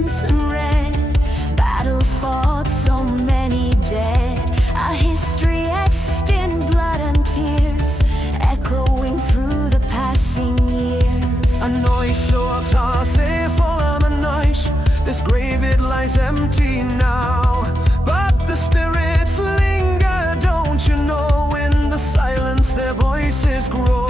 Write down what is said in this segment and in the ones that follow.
crimson red, battles fought, so many dead, a history etched in blood and tears, echoing through the passing years. A noise so altar, say follow the night. This grave it lies empty now, but the spirits linger, don't you know? In the silence their voices grow.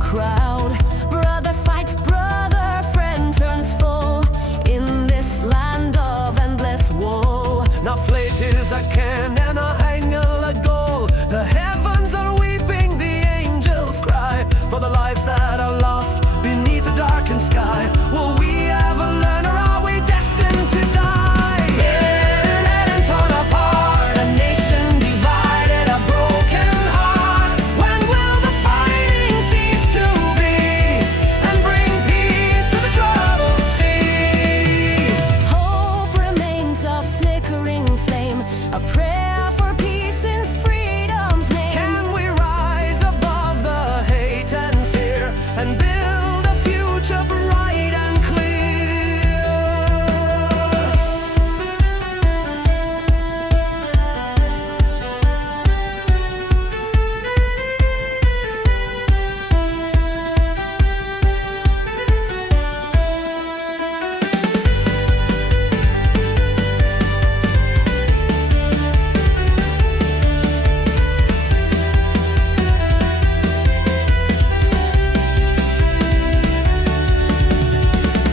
Crowd, brother fights brother, friend turns foe, in this land of endless woe. Now fate is a can and a angle a goal. The heavens are weeping, the angels cry for the lives that are lost beneath the darkened sky. Will we ever learn, or are we destined to die? Hidden and torn apart, a nation divided, a broken heart. When will the fighting cease to be and bring peace to the troubled sea? Hope remains a flickering flame, a prayer for peace in freedom's name. Can we rise above the hate and fear and build a future bright and clear?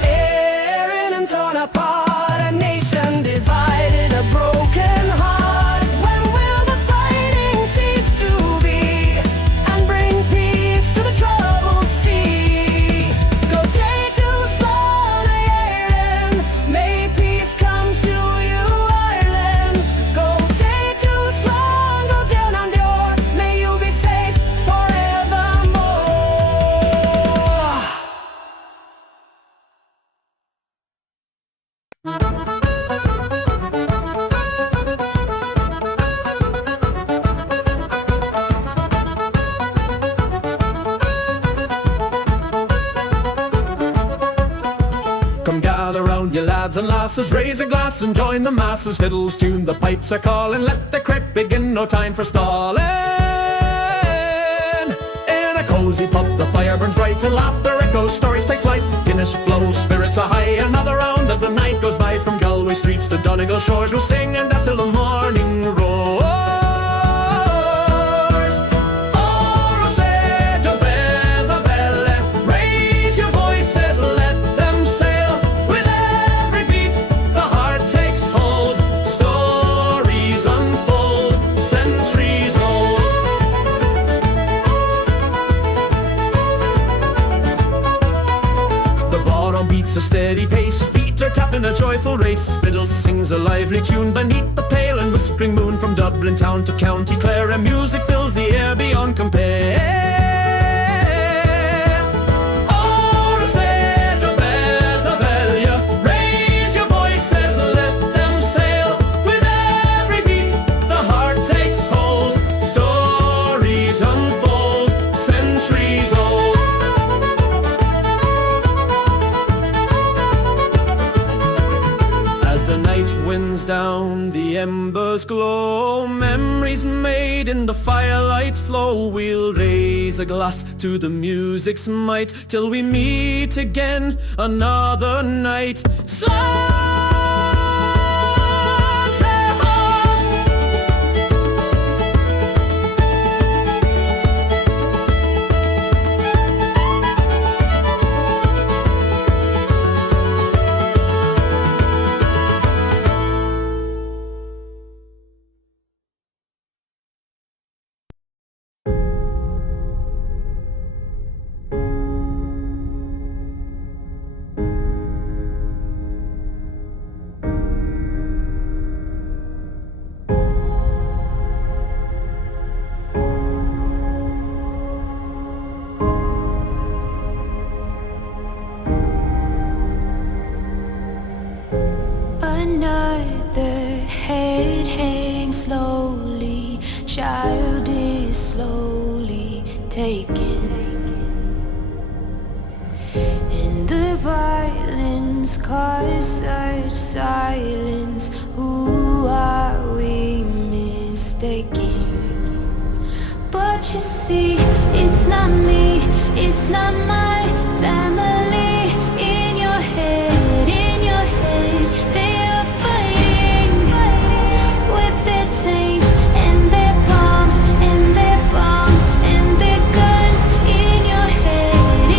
Tearing and torn apart, a nation divided, a broken heart. When will the fighting cease to be and bring peace to the troubled sea? Go take to Slana, may peace come to you, Ireland. Go take to Slán, go down on your, may you be safe forevermore. Come gather round, you lads and lasses, raise a glass and join the masses. Fiddles tune, the pipes are calling, let the crip begin, no time for stalling. In a cozy pub the fire burns bright and laughter echoes, stories take flight. Guinness flows, spirits are high, another round as the night goes by. From Galway streets to Donegal shores we'll sing and dance till the morning roars. Oh, say to the bell, raise your voices, let them sail. With every beat the heart takes hold, stories unfold, centuries old. The ballroom beats a steady pace, feet are tapping a joyful race. Fiddle sings a lively tune beneath the pale and whispering moon. From Dublin town to County Clare, and music fills the air beyond compare. Oh, say to the bell, raise your voices, let them sail. With every beat the heart takes hold, stories unfold, centuries old. As the night winds down, the embers glow, memories made in the firelight's flow. We'll raise a glass to the music's might till we meet again another night. Everyone's cars search silence. Who are we mistaking? But you see, it's not me, it's not my family. In your head, they are fighting with their tanks and their bombs and their bombs and their guns. In your head,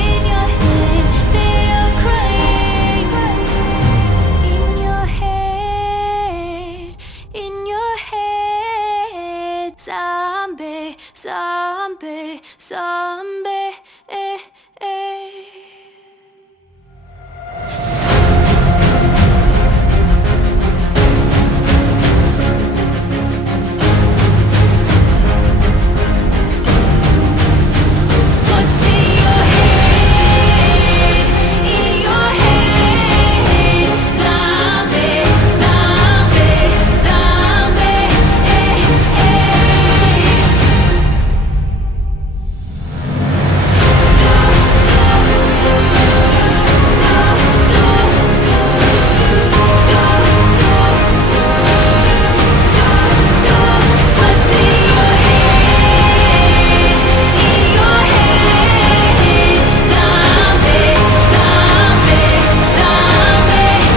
they are crying. In your head, zombie, zombie, zombie, eh, eh. What's in your head? In your head, zombie, zombie, zombie, eh, What's in your head? In your head, zombie, zombie, zombie,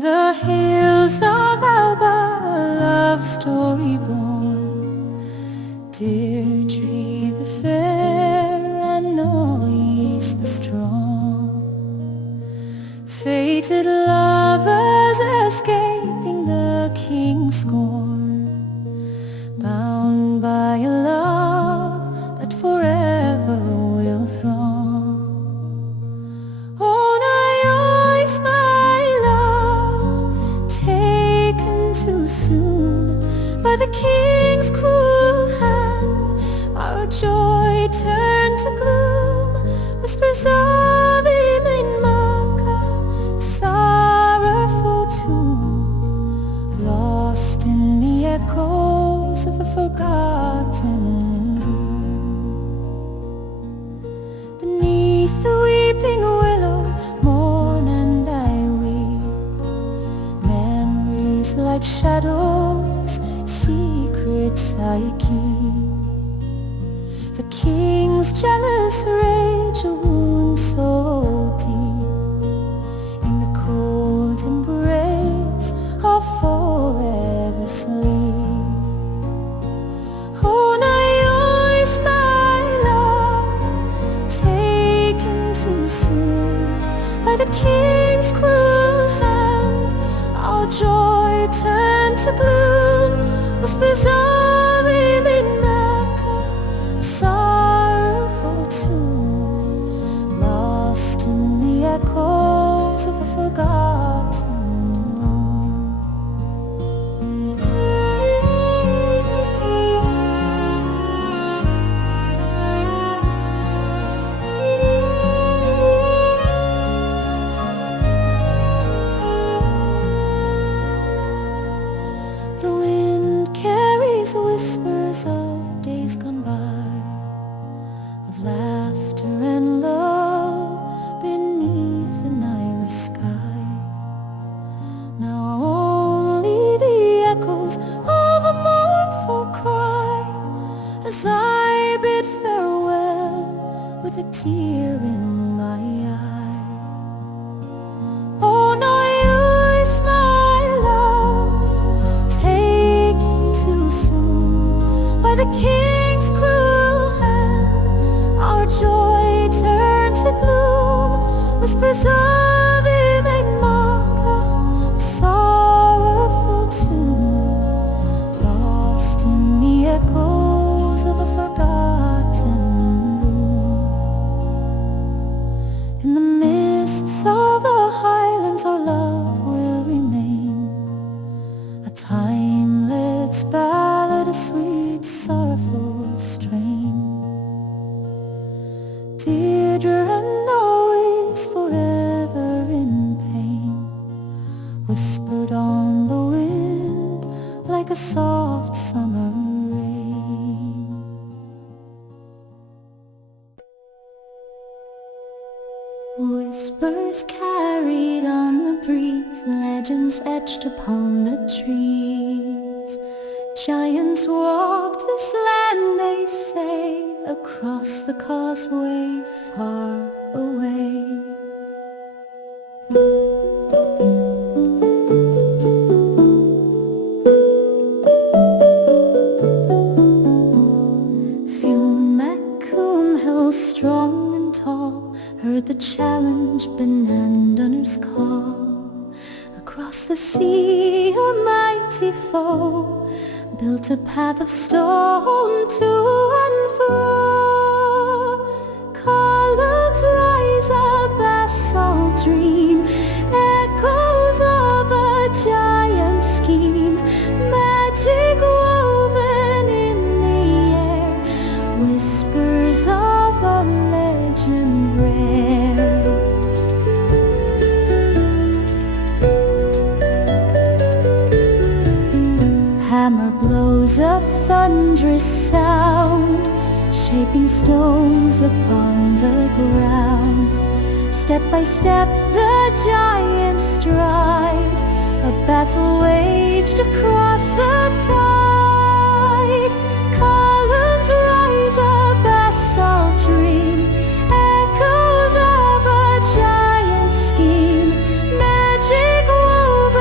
the hills of Alba, a love story born. Deirdre the fair and Noise the strong, fated lovers escaping the king's scorn, bound by a love that forever will throng. Oh, Noise, my love, taken too soon by the king's cruel hand, our joy turned to gloom. Whispers of Iminaka, sorrowful tune, lost in the echoes of a forgotten room. Beneath the weeping willow, mourn and I weep. Memories like shadows, secrets I keep. The king's jealous rage, a wound so deep, in the cold embrace of forever sleep. Oh, Noise, my love, taken too soon by the king's cruel hand, our joy turned to gloom. Whispers of Iminaka, a sorrowful tune, lost in the echoes of a forgotten room. The wind carries whispers of days gone by, of laughter and love beneath an Irish sky. Now only the echoes of a mournful cry, as I bid farewell with a tear in my eye. Oh, Noise, my love, taken too soon by the king's cruel hand, our joy turned to gloom. Whispers of Iminaka, a sorrowful tune, lost in the echoes of a forgotten room. In the mists of the highlands, our love will remain, a timeless ballad, a sweet, sorrowful strain. Deirdre and Noise, forever in pain, whispered on the wind like a soft summer rain. Whispers carried on the breeze, legends etched upon the trees. Giants walked this land, they say, across the causeway far away. Fiumacum held strong and tall, heard the challenge Benandunner's call. Across the sea a mighty foe built a path of stone to and fro. Columns rise, a basalt dream, echoes of a giant scheme, magic woven in the air, whispers of a legend rare. Hammer blows a thunderous sound, shaping stones upon the ground. Step by step the giants stride, a battle waged across the tide. Columns rise, a basalt dream, echoes of a giant scheme, magic woven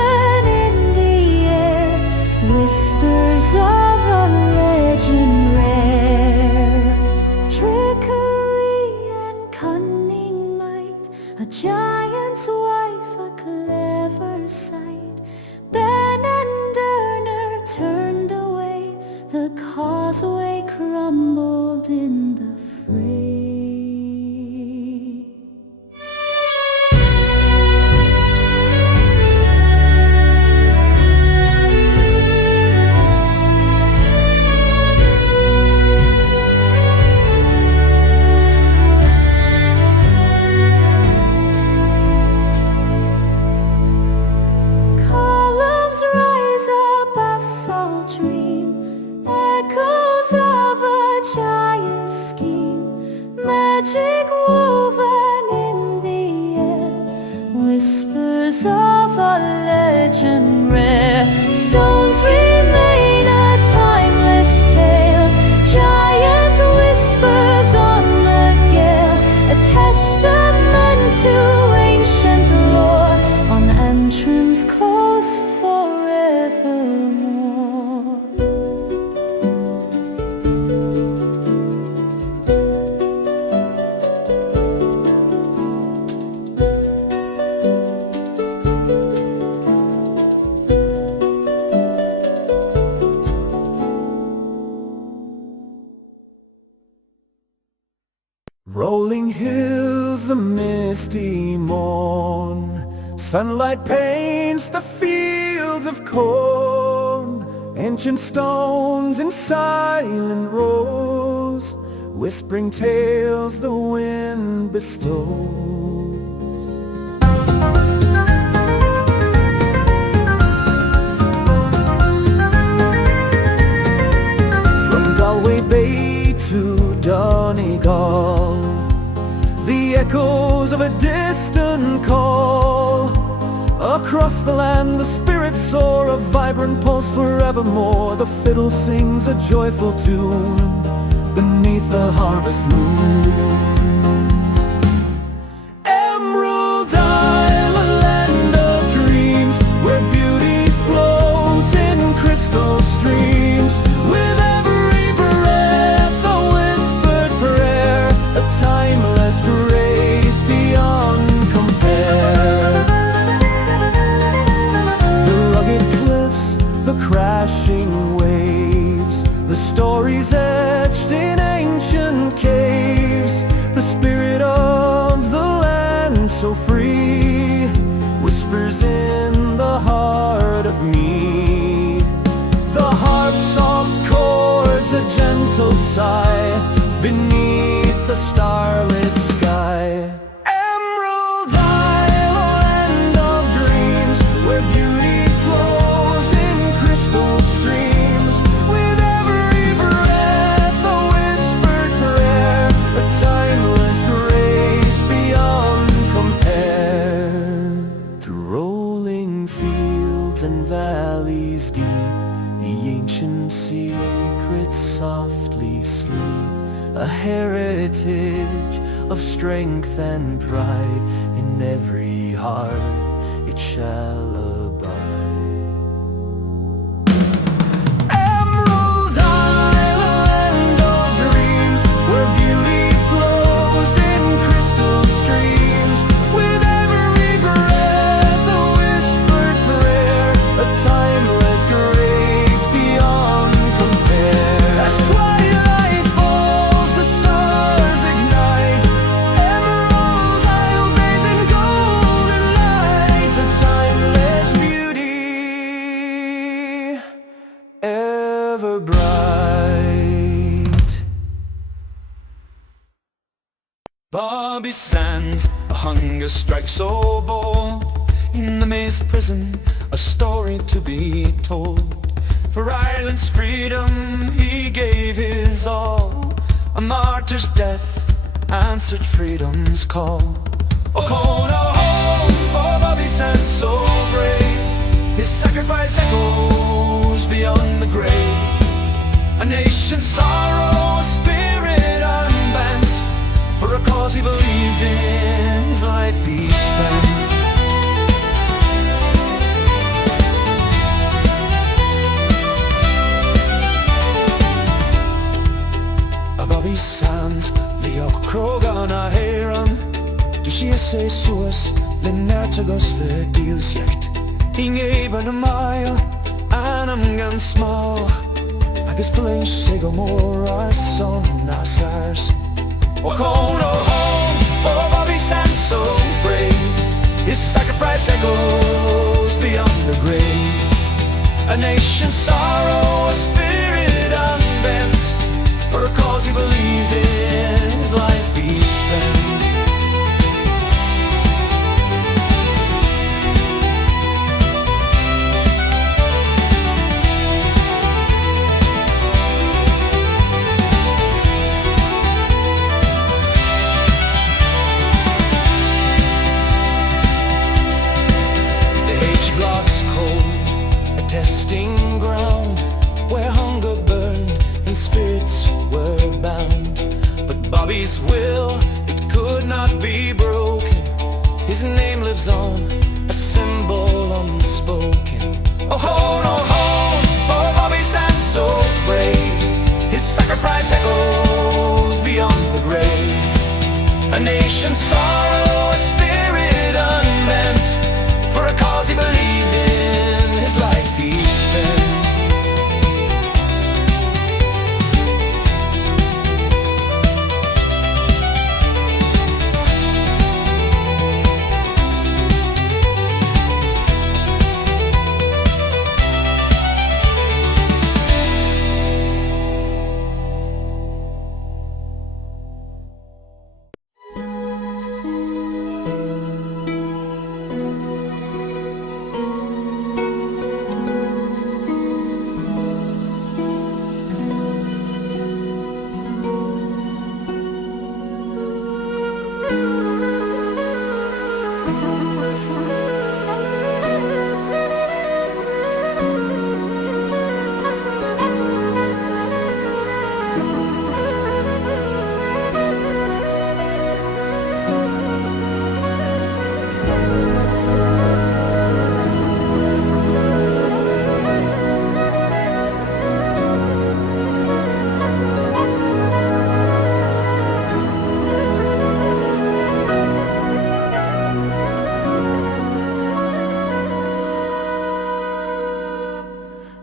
wild scheme, magic woven in the air, whispers of a legend rare. Stones remain a timeless tale, giant whispers on the gale, a testament to ancient lore on Antrim's coast forevermore. Rolling hills, a misty morn, sunlight paints the fields of corn. Ancient stones in silent rows, whispering tales the wind bestows. From Galway Bay to Donegal, the echoes of a distant call. Across the land the spirits soar, a vibrant pulse forevermore. The fiddle sings a joyful tune beneath the harvest moon. Emerald Isle, a land of dreams, where beauty flows in crystal streams. With every breath a whispered prayer, a timeless grace beyond compare. The rugged cliffs, the crashing waves, the stories etched in ancient caves. The spirit of the land so free whispers in the heart of me. The harp's soft chords, a gentle sigh beneath the starlit sky. Emerald Isle, a land of dreams, where beauty flows in crystal streams. With every breath a whispered prayer, a timeless grace beyond compare. Through rolling fields and valleys deep, the ancient secrets softly sleep. A heritage of strength and pride, in every heart it shall abide. Emerald Isle, a land of dreams, where beauty flows in crystal streams. With every breath a whispered prayer, a timeless grace beyond compare. As twilight falls, the stars ignite. Emerald Isle bathed in golden light, a timeless beauty, ever bright. Bobby Sands, a hunger strike so bold. In the maze prison, a story to be told. For Ireland's freedom he gave his all. A martyr's death answered freedom's call. Oh, call no home for Bobby Sands so brave. His sacrifice echoes beyond the grave. A nation's sorrow, a spirit unbent, for a cause he believed in, his life he spent. Bobby Sands, Leoch Krogan a Heran. Du sé sé suas, le nertagus le dílsiecht. Ing eben a mile, and I'm gan small. Agus fleis sig o mór ar son as ars. Walk on home for Bobby Sands so brave. His sacrifice echoes beyond the grave. A nation's sorrow, a spirit unbent, for a cause he believed in, his life he spent. His will, it could not be broken. His name lives on, a symbol unspoken. Oh ho, no home for Bobby Sands, so brave. His sacrifice echoes beyond the grave. A nation's sorrow, a spirit unmeant. For a cause he believed in, his life he spent.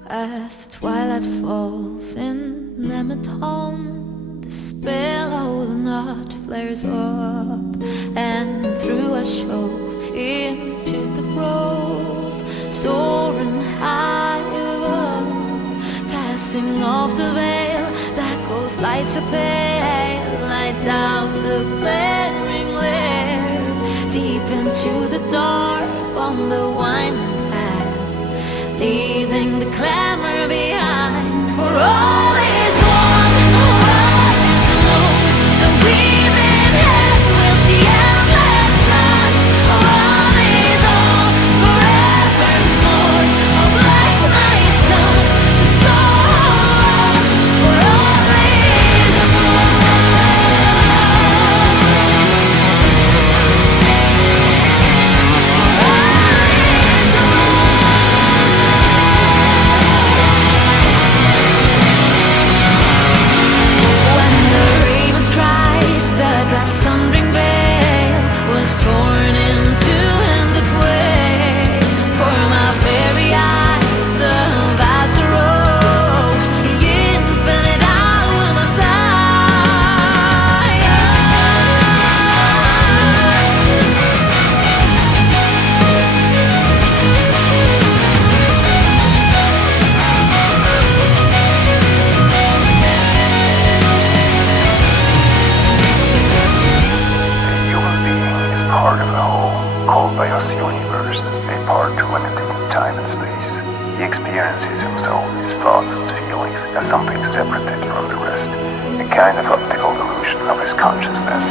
As the twilight falls in Nemeton, the spell of the night flares up, and through a shove into the grove, soaring high above, casting off the veil that ghost lights a pale, light down the flaring glare, deep into the dark on the winding path, leaving the clamor behind. For all is one, all is alone. The weaving head will see endless night. All is all, forevermore. A black night sun, the soul. For all is by us universe, a part limited in time and space. He experiences himself, his thoughts and feelings as something separated from the rest, a kind of optical illusion of his consciousness.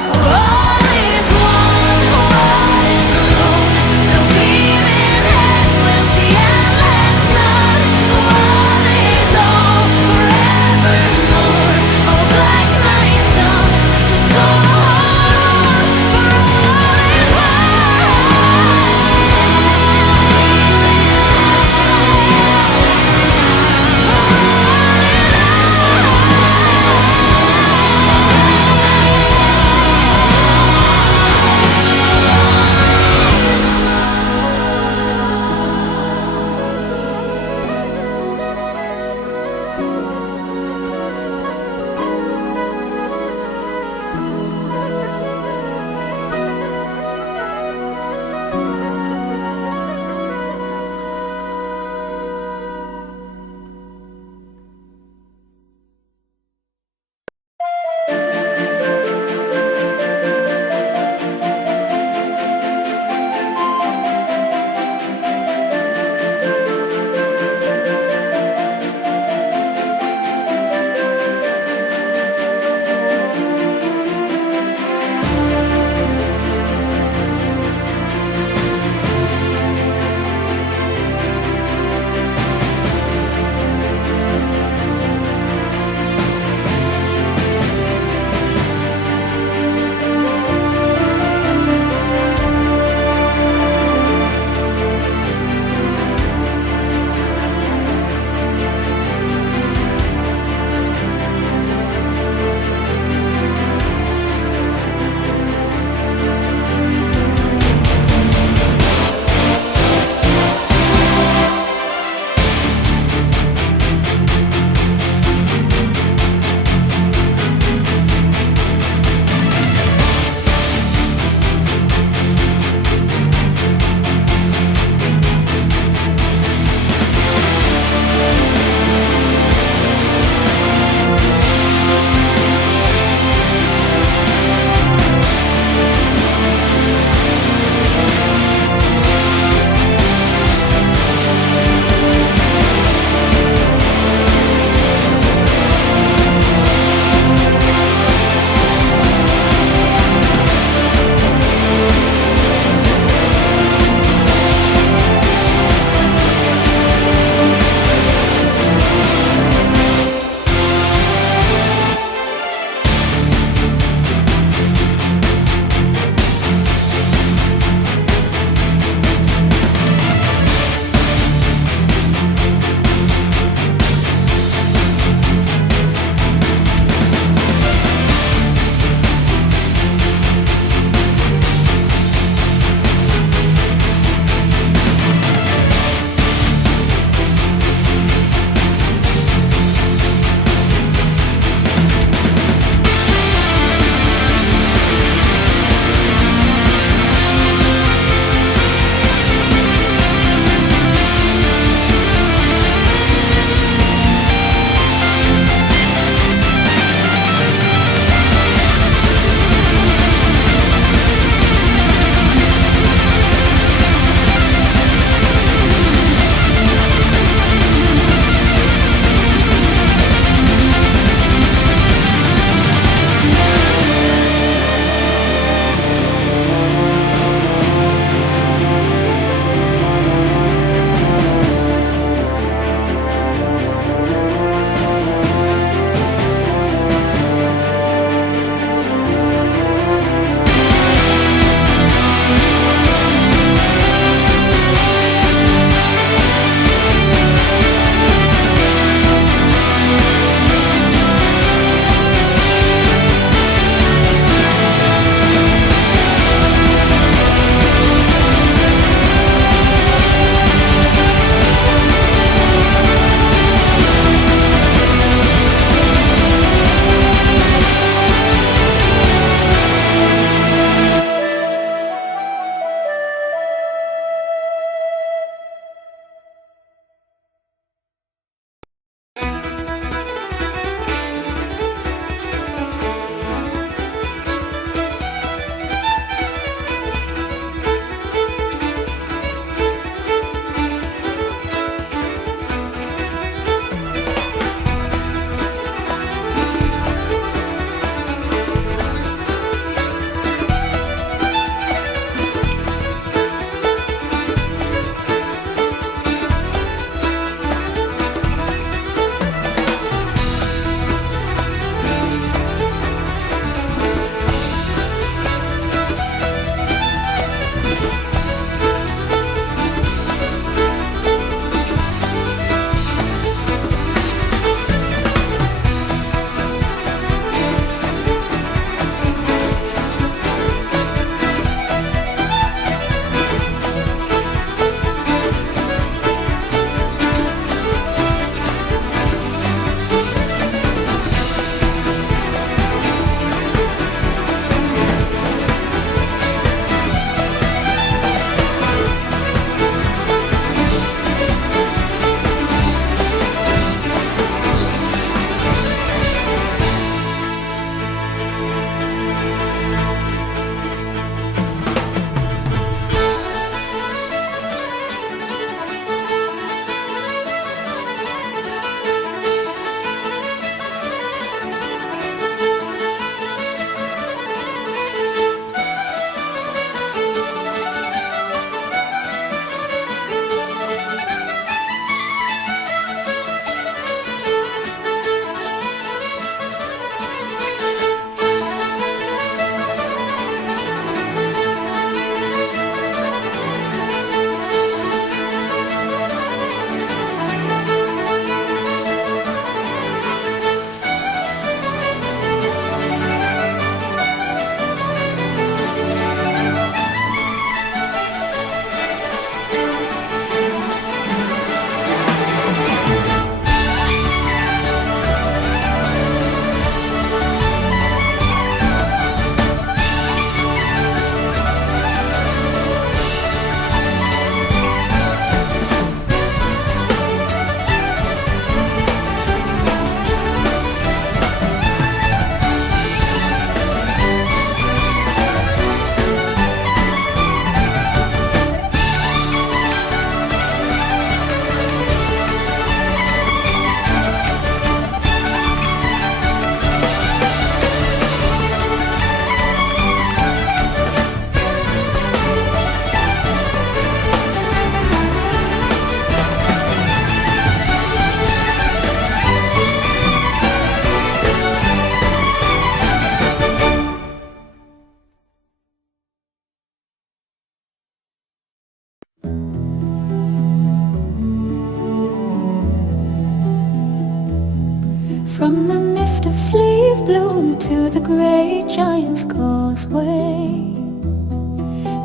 leaf bloom to the great giant's causeway.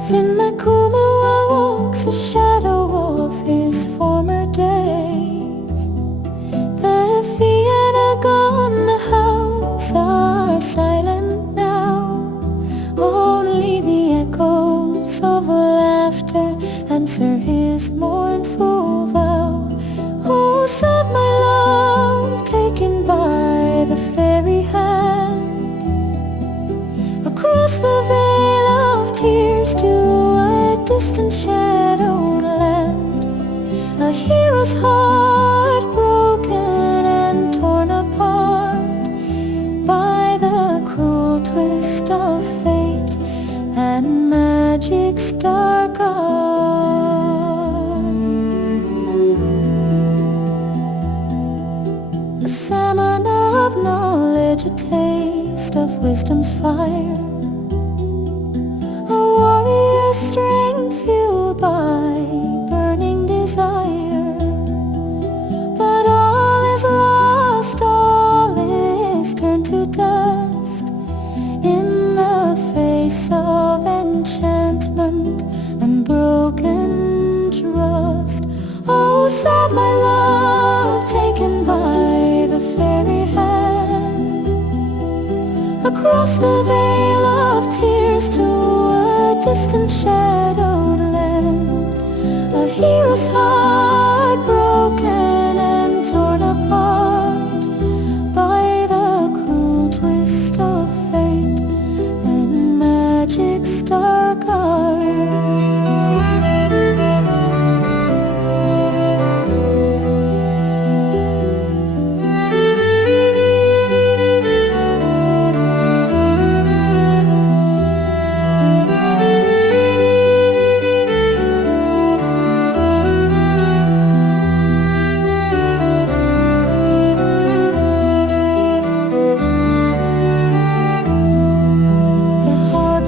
Finn Macumua walks a shadow of his former days. The fiat are gone, the hounds are silent now. Only the echoes of laughter answer his mournful vow. Oh, serve my love, taken by the fairy hand, across the veil of tears to a distant shadowed land. A hero's heart broken and torn apart by the cruel twist of fate and magic's dark art. A salmon of knowledge, a taste of wisdom's fire, a warrior's strength fueled by burning desire. But all is lost, all is turned to dust in the face of enchantment and broken trust. Oh, serve my love, taken by the fairy hand, across the veil of tears to a distant shadowed land. A hero's heart broken and torn apart by the cruel twist of fate and magic's dark art.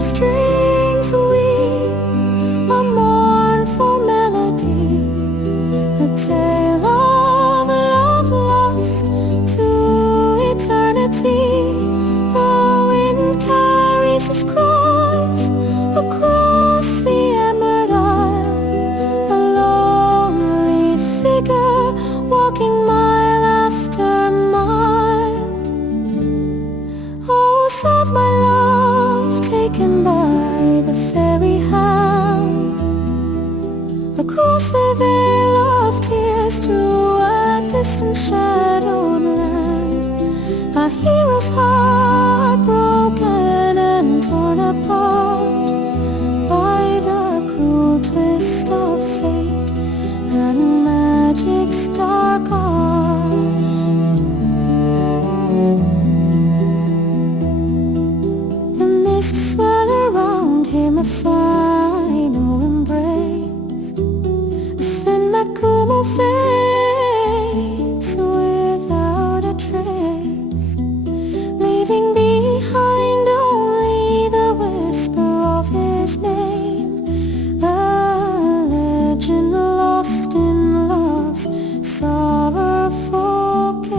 Strings weave a mournful melody, a tale of love lost to eternity. The wind carries his cries across the emerald isle, a lonely figure walking mile after mile. Oh, serve my love, taken by the fairy hand, across the veil of tears to a distant shadowed land. A hero's heart broken and torn apart by the cruel twist of fate and magic's dark art. The mists swell around him, a final embrace. As Finn Macumua fades without a trace, leaving behind only the whisper of his name, a legend lost in love's sorrowful game.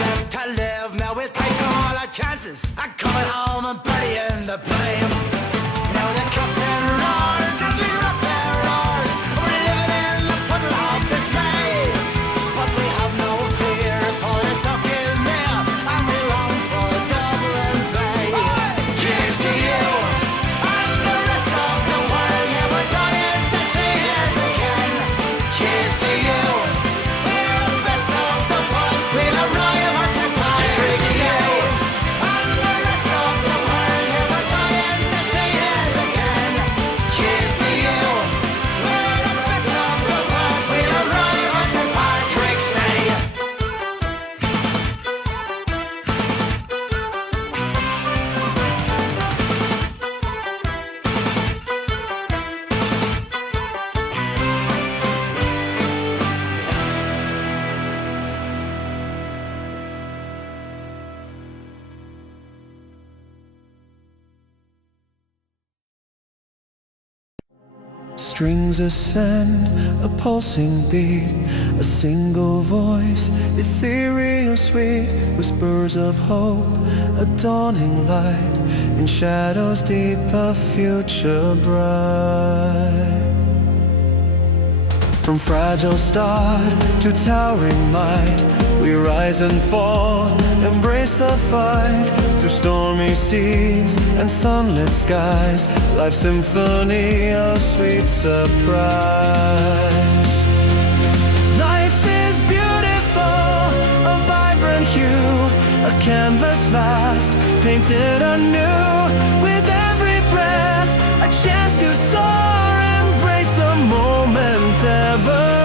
left to live. Now we'll take all our chances. I'm coming home and burying the blame. Now the captain roars and we rock their roars. We're living in the puddle of dismay. But we have no fear, for the duck is near, and we long for Dublin Bay. Cheers to you and the rest of the world. Yeah, we're dying to see it again. Cheers to you. We're the best of the worst. We'll arrive at St. Patrick's Day. And the rest of the world. Yeah, we're dying to see it again. Cheers to you. We're the best of the worst. We'll arrive at St. Patrick's Day. Strings ascend, a pulsing beat, a single voice, ethereal sweet, whispers of hope, a dawning light, in shadows deep, a future bright. From fragile start to towering might, we rise and fall, embrace the fight. Through stormy seas and sunlit skies, life's symphony of sweet surprise. Life is beautiful, a vibrant hue, a canvas vast, painted anew. With every breath, a chance to soar, embrace the moment evermore.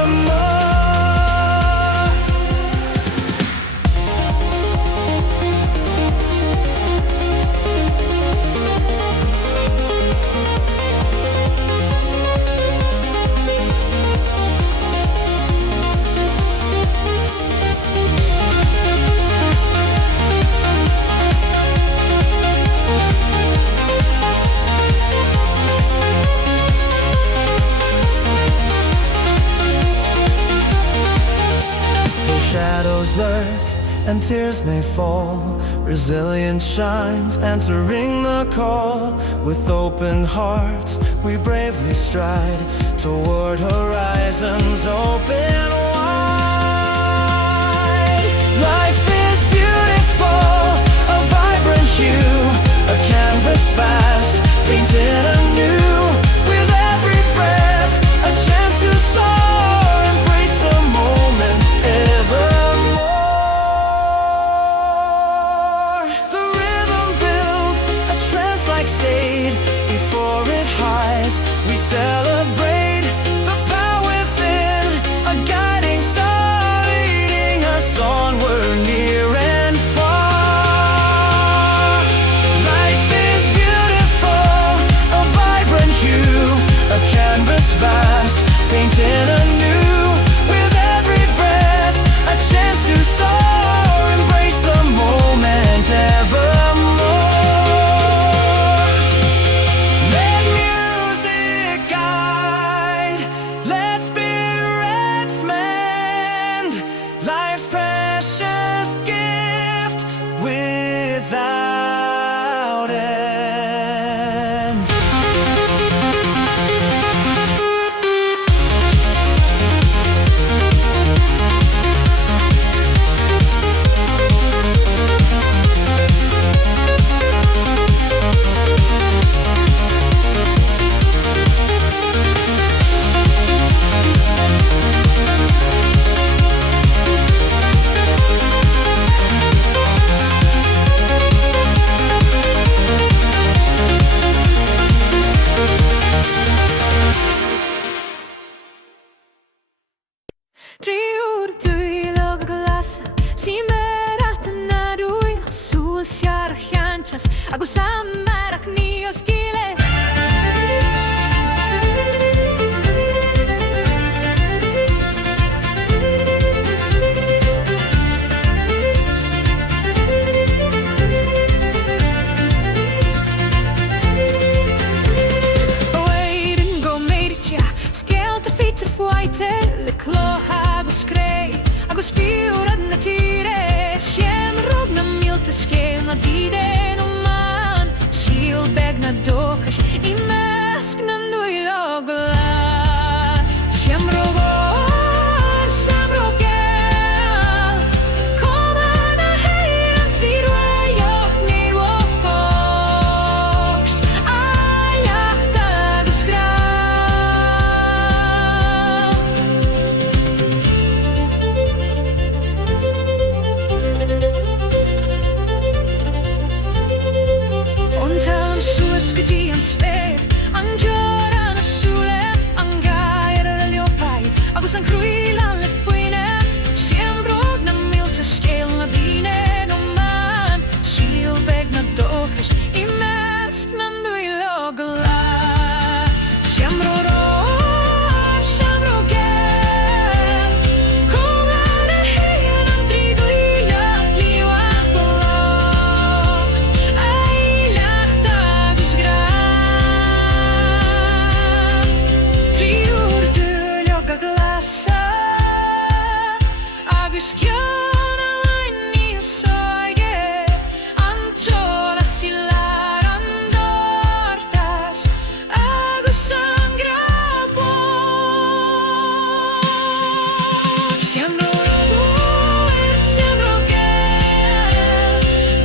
Shadows lurk and tears may fall, resilience shines, answering the call. With open hearts we bravely stride toward horizons open wide. Life is beautiful, a vibrant hue, a canvas vast, painted anew. With every breath, a chance to soar, embrace the moment evermore. The rhythm builds a trance-like state. Before it highs, we celebrate the power within, a guiding star leading us onward, near and far. Life is beautiful, a vibrant hue, a canvas vast, painted anew. With every breath, a chance to soar, embrace the moment evermore. Let music guide, let spirits mend life's precious gift without end. di man Shield-bag na dokas Imask na nuyog glass Shamrogar, shamrogar Koma na heiran tvidwayo ni wofokst Ayach tagus gram Unter Suezgedi ang sped Ang joran na sule Ang gair leopay Agus ang kruilan le fuine Siembrog na milta scale na dine no man Shield-bag na dokas Imask na nuylo glass Siembrog, siembrogel Koma na heiran tvidwayo ni wofokst Ayach tagus gram Triur döljoga glassa Agus kjona vaini och sorge Antola silar andortas Agus sangra bort Siembrogor, siembrogel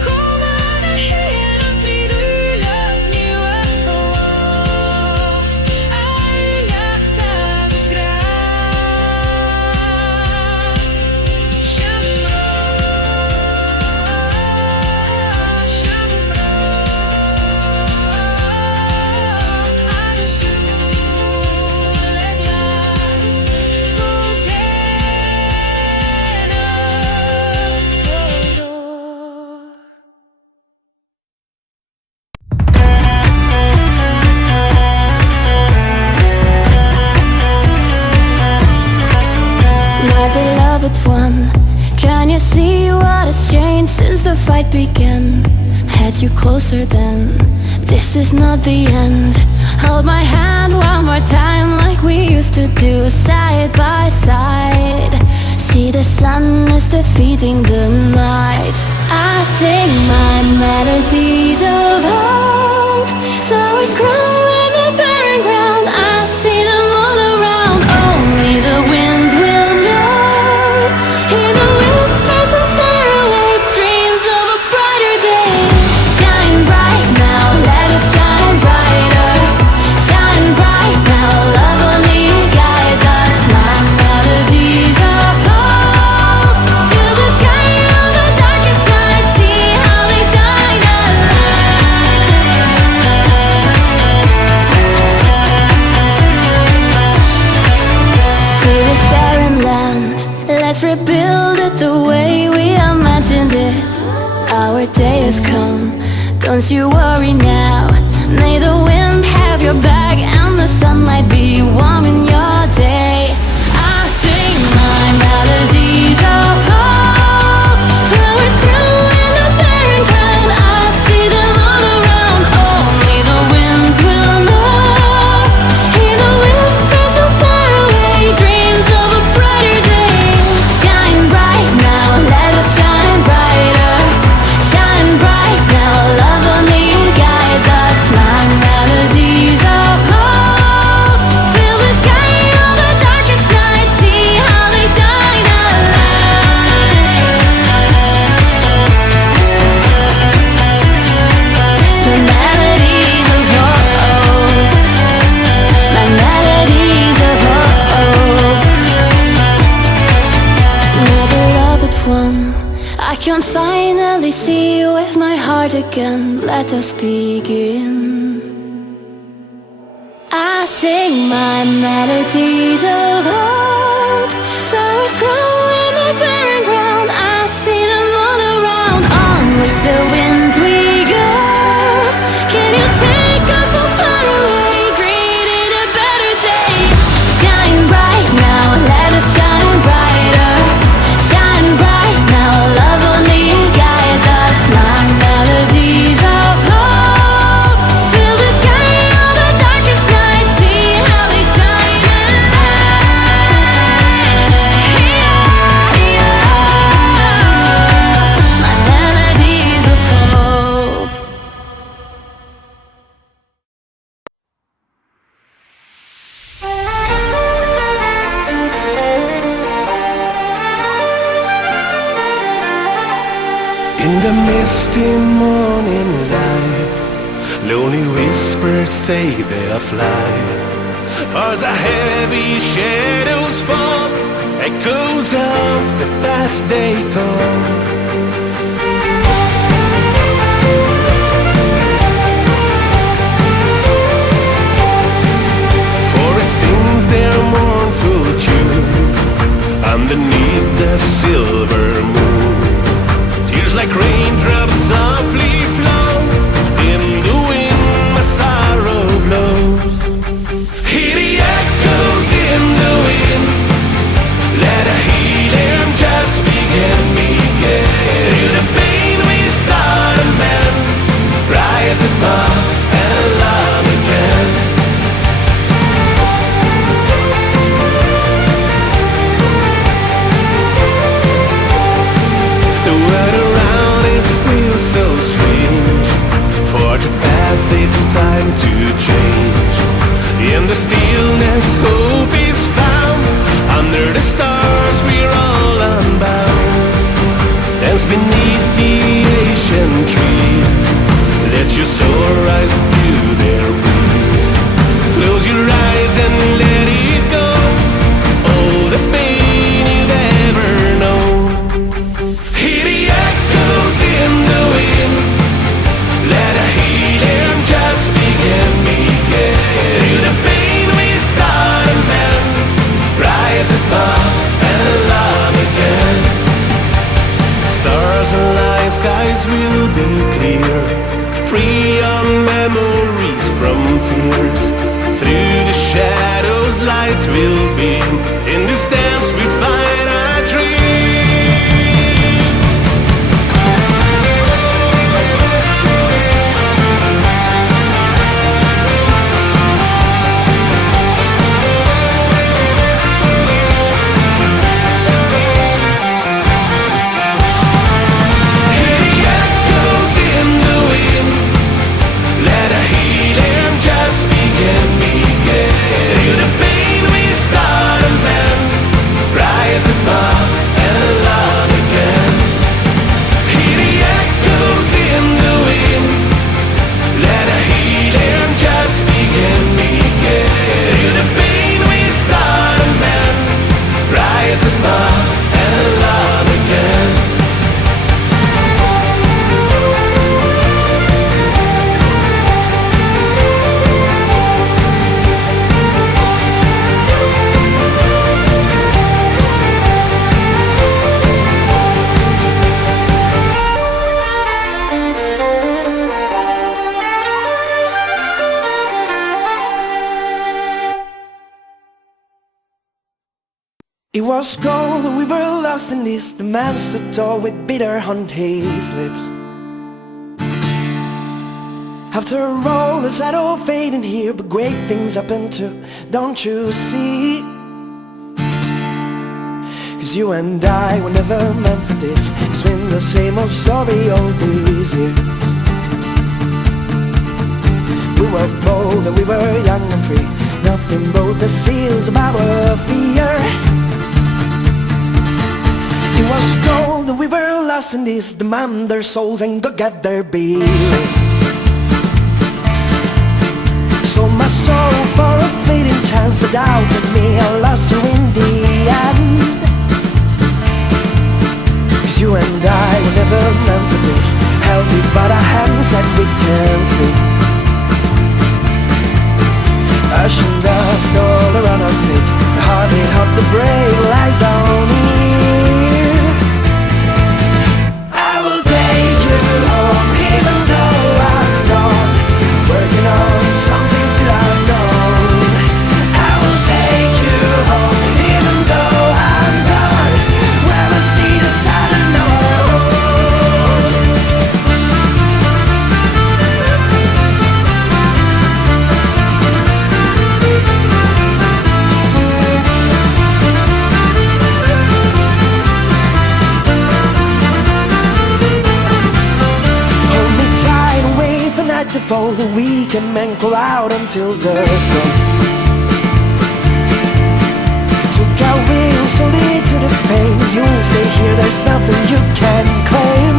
Koma na heiran tvidwayo ni wofokst Ayach tagus gram My beloved one, can you see what has changed since the fight began? Had you closer then, this is not the end. Hold my hand one more time like we used to do, side by side. See the sun is defeating the night. I sing my melodies of hope. Flowers grow in the barren ground. I see them all around. Only the wind will know. Hear the whispers of faraway dreams of a brighter day. Shine bright now, let us shine brighter. Shine bright now, love only guides us. My melodies of hope. Fill the sky on the darkest night. See how they shine a See this barren land, let's rebuild it the way we imagined it. Our day has come, don't you worry now. May the wind have your back and the sunlight be warm in your day. I sing my melodies of hope. Flowers grow in the barren ground. I see them all around. Only the wind will know. Hear the whispers of faraway dreams of a brighter day. Shine bright now, let us shine brighter. Shine bright now, love only guides us. My melodies of hope. Fill the sky on the darkest night. See how they shine a The melodies of hope. My melodies of hope. My beloved one, I can finally see you with my heart again. Let us begin. I sing my melodies of hope. Flowers grow in the barren ground. I see them all around. On with the wind we go. Can you take us so far away? Creating a better day. Shine bright now, let us shine brighter. Shine bright now, love only guides us. My melodies of hope. Fill the sky on the darkest night. See how they shine a light. Yeah. In the misty morning light, lonely whispers take their flight. As the heavy shadows fall, echoes of the past they call. Forest sings their mournful tune underneath the silver moon. Tears like raindrops softly flow in the wind, my sorrow blows. Hear the echoes in the wind, let a healing just begin. Through the pain we start a man, rise above and love again. The world around it feels so strange, for the path it's time to change. In the stillness hope is found, under the stars we're all unbound. Dance beneath the ancient trees, let your soul rise through their breeze. Close your eyes and let it go, oh the pain you've ever known. Hear the echoes in the wind, let a healing just begin. Through the pain we start a man, rise above and love again. Stars align, skies will be clear, free our memories from fears. Through the shadows light will beam, in this dance we find our dream. It was cold and we were lost in this. The man stood tall with bitter on his lips. After all, the shadow fading here, but great things happen too, don't you see? Cause you and I were never meant for this. It's been the same old story all these years. We were bold and we were young and free, nothing broke the seals of our fears. It was cold and we were lost in this. Demand their souls and go get their beer. Sold my soul for a fleeting chance. The doubt in me, I lost you in the end. Cause you and I were never meant for this. Held me by the hand, said we can flee. Ash and dust all around our feet. The heartbeat of the brave lies down here. I will take you home, even though I'm gone, working on something still unknown. I will take you home, even though I'm gone, where we'll see the sun and our home. To fold the weak and men crawl out until the dawn. Took our will solely to the pain. You'll stay here, there's nothing you can claim.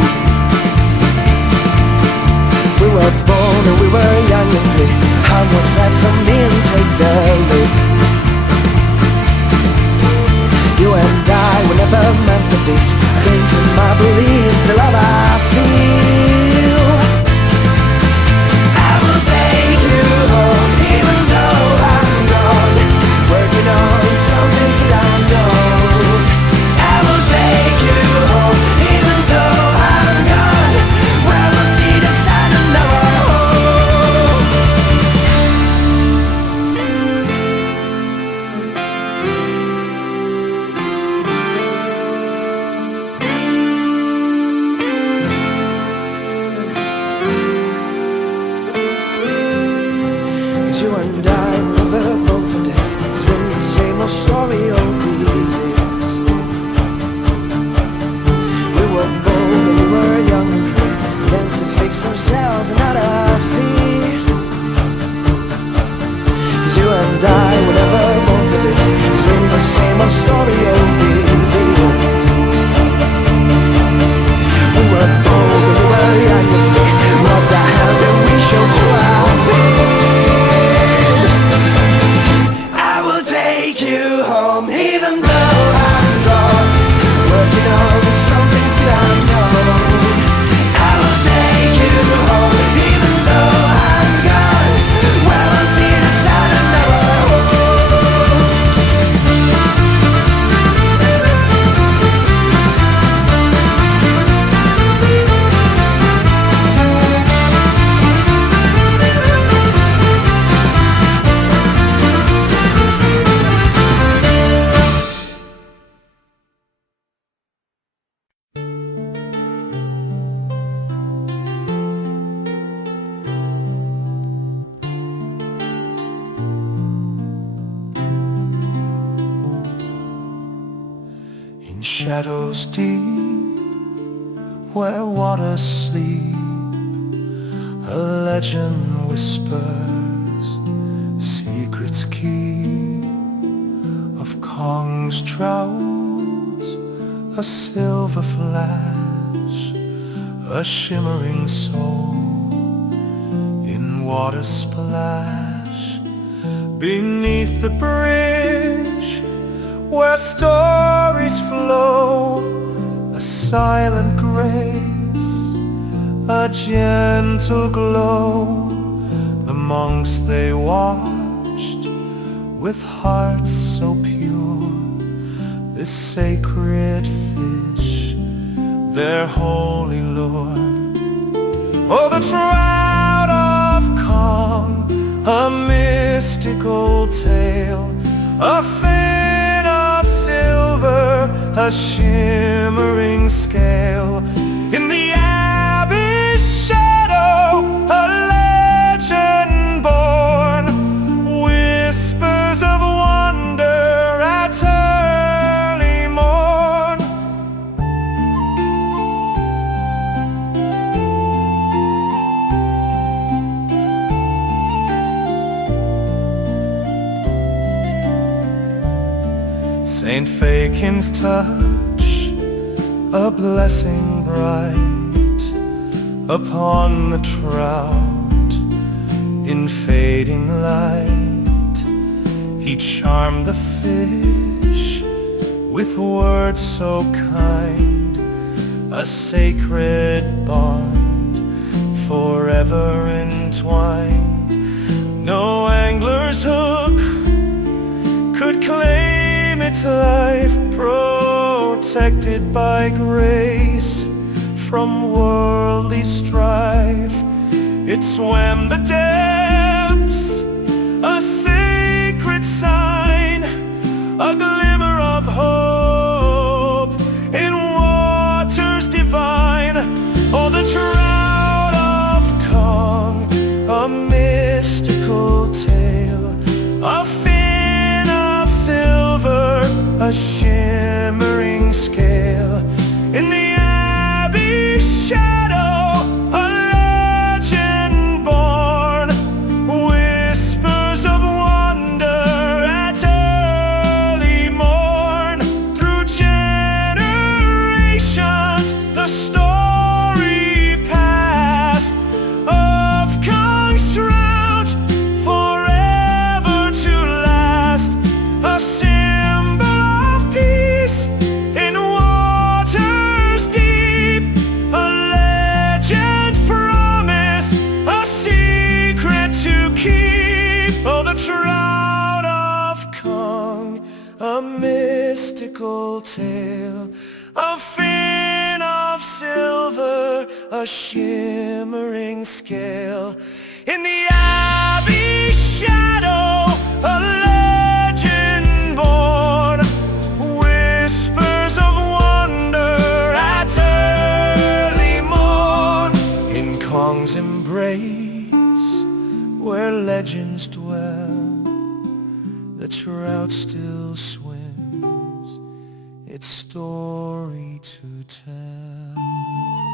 believes the love I feel. I will take you home, even though I'm gone, working on something that I know. I will take you home, even though I'm gone, where we'll see the sun and our home. Cause you and I will never both for days, swim the same old story all these years. We were bold and we were young and free, we learned to fix ourselves and not our fears. Cause you and I will never both for days, swim the same old story all these years. We were bold and we were young and free, what the hell did we show to our fears? I will take you home, even though I'm gone, working on some things that I know. I will take you home, even though I'm gone, where I'll see the sun and our home. In shadows deep, where waters sleep, a legend whispers, secrets keep, of Kong's trouts, a silver flash, a shimmering soul, in water splash, beneath the bridge, where stories flow, a silent grace, a gentle glow. The monks they watched with hearts so pure, this sacred fish, their holy lure. Oh, the trout of Kong, a mystical tale, a fin of silver, a shimmering scale. In the abbey's shadow, a legend born, whispers of wonder at early morn. Saint Fakin's touch, a blessing bright upon the trout in fading light. He charmed the fish with words so kind, a sacred bond forever entwined. No angler's hook could claim its life, protected by grace from worldly strife. It swam the depths, a sacred sign, a glimmer of hope in waters divine. Oh, the trout of Kong, a mystical tale, a fin of silver, a shimmering scale. In the abbey's shadow, a legend born, whispers of wonder at early morn. Through generations, the story passed of Kong's trout, forever to last, a symbol of peace in war. mystical tale, a fin of silver, a shimmering scale. In the abbey shadow, a legend born, whispers of wonder at early morn. In Kong's embrace, where legends dwell, the trout still swims, its story to tell.